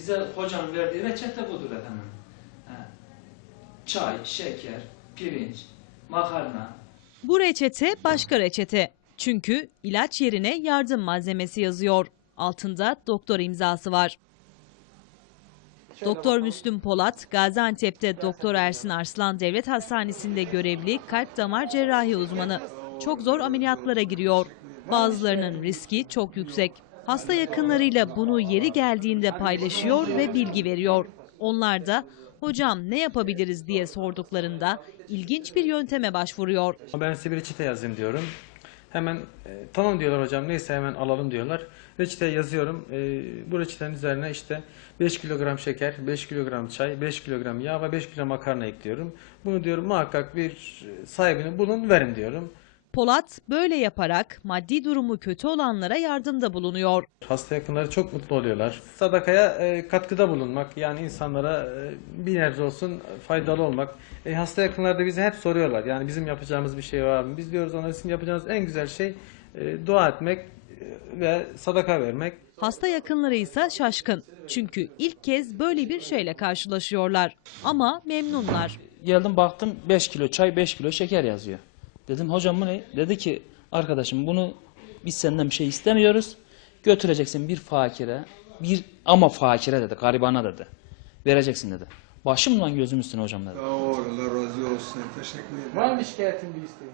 bize hocanın verdiği reçete budur efendim. Ha. Çay, şeker, pirinç, makarna, Bu reçete başka reçete. Çünkü ilaç yerine yardım malzemesi yazıyor. Altında doktor imzası var. Doktor Müslüm Polat, Gaziantep'te Doktor Ersin Arslan Devlet Hastanesi'nde görevli kalp damar cerrahi uzmanı. Çok zor ameliyatlara giriyor. Bazılarının riski çok yüksek. Hasta yakınlarıyla bunu yeri geldiğinde paylaşıyor ve bilgi veriyor. Onlar da hocam ne yapabiliriz diye sorduklarında ilginç bir yönteme başvuruyor. Ben size bir reçete yazayım diyorum. Hemen e, tamam diyorlar hocam neyse hemen alalım diyorlar. Reçete yazıyorum. E, bu reçetenin üzerine işte 5 kilogram şeker, 5 kilogram çay, 5 kilogram yağ ve 5 kilogram makarna ekliyorum. Bunu diyorum muhakkak bir e, sahibini bulun verin diyorum. Polat böyle yaparak maddi durumu kötü olanlara yardımda bulunuyor. Hasta yakınları çok mutlu oluyorlar. Sadakaya e, katkıda bulunmak yani insanlara e, bir nebze olsun faydalı olmak. E, hasta yakınları da bize hep soruyorlar. Yani bizim yapacağımız bir şey var mı? Biz diyoruz ona sizin yapacağınız en güzel şey e, dua etmek e, ve sadaka vermek. Hasta yakınları ise şaşkın. Çünkü ilk kez böyle bir şeyle karşılaşıyorlar. Ama memnunlar. Geldim baktım 5 kilo çay 5 kilo şeker yazıyor. Dedim hocam bu ne? Dedi ki arkadaşım bunu biz senden bir şey istemiyoruz. Götüreceksin bir fakire bir ama fakire dedi garibana dedi. Vereceksin dedi. Başımla gözüm üstüne hocam dedi. Allah razı olsun. Teşekkür ederim. Var mı şikayetin bir isteğin?